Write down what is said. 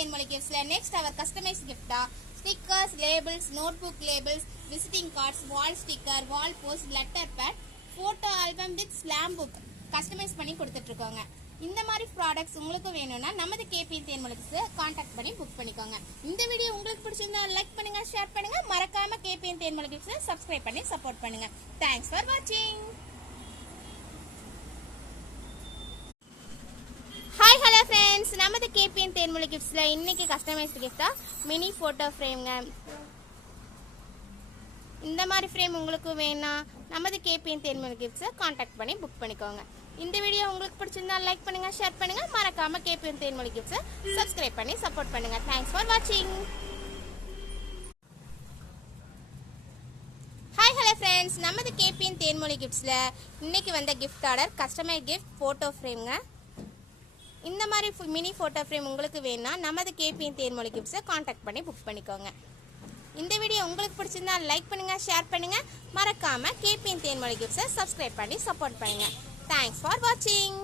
தேன்மொழி கிஃப்ட்ஸ்ல next our customise கிஃப்டா stickers, labels, notebook labels, visiting cards, wall sticker, wall post, letter pad, photo album with slam book customise பண்ணி கொடுத்துட்டு இருக்கோங்க. இந்த மாதிரி ப்ராடக்ட்ஸ் உங்களுக்கு வேணும்னா நமது கேபிஎன் தேன்மொழிக்கு கான்டாக்ட் பண்ணி புக் பண்ணிக்கோங்க. இந்த வீடியோ உங்களுக்கு பிடிச்சிருந்தா லைக் பண்ணுங்க, ஷேர் பண்ணுங்க, மறக்காம கேபிஎன் தேன்மொழி கிஃப்ட்ஸ் சப்ஸ்கிரைப் பண்ணி சப்போர்ட் பண்ணுங்க. தேங்க்ஸ் ஃபார் வாட்சிங். ஹாய் ஹலோ ஃப்ரெண்ட்ஸ், நமது கேபிஎன் தேன்மொழி கிஃப்ட்ஸ்ல இன்னைக்கு கஸ்டமைஸ்டு கிஃப்டா மினி போட்டோ ஃப்ரேம்ங்க. இந்த மாதிரி ஃப்ரேம் உங்களுக்கு வேணா நமது கேபிஎன் தேன்மொழி கிஃப்ட்ஸை கான்டாக்ட் பண்ணி புக் பண்ணிக்கோங்க. இந்த வீடியோ உங்களுக்கு பிடிச்சிருந்தா லைக் பண்ணுங்க, ஷேர் பண்ணுங்க, மறக்காம கேபிஎன் தேன்மொழி கிஃப்ட்ஸை சப்ஸ்கிரைப் பண்ணி சப்போர்ட் பண்ணுங்க. தேங்க்ஸ் ஃபார் வாட்சிங். ஹாய் ஹலோ ஃப்ரெண்ட்ஸ், நமது கேபிஎன் தேன்மொழி கிஃப்ட்ஸ்ல இன்னைக்கு வந்த gift order customize gift photo ஃப்ரேம்ங்க. இந்த மாதிரி மினி போட்டோ ஃப்ரேம் உங்களுக்கு வேணா நமது கேபிஎன் தேன்மொழி கிஃப்ட்ஸை கான்டாக்ட் பண்ணி புக் பண்ணிக்கோங்க. இந்த வீடியோ உங்களுக்கு பிடிச்சிருந்தா லைக் பண்ணுங்க, ஷேர் பண்ணுங்க, மறக்காம கேபிஎன் தேன்மொழி கிஃப்ட்ஸை சப்ஸ்கிரைப் பண்ணி சப்போர்ட் பண்ணுங்க. தேங்க்ஸ் ஃபார் வாட்சிங்.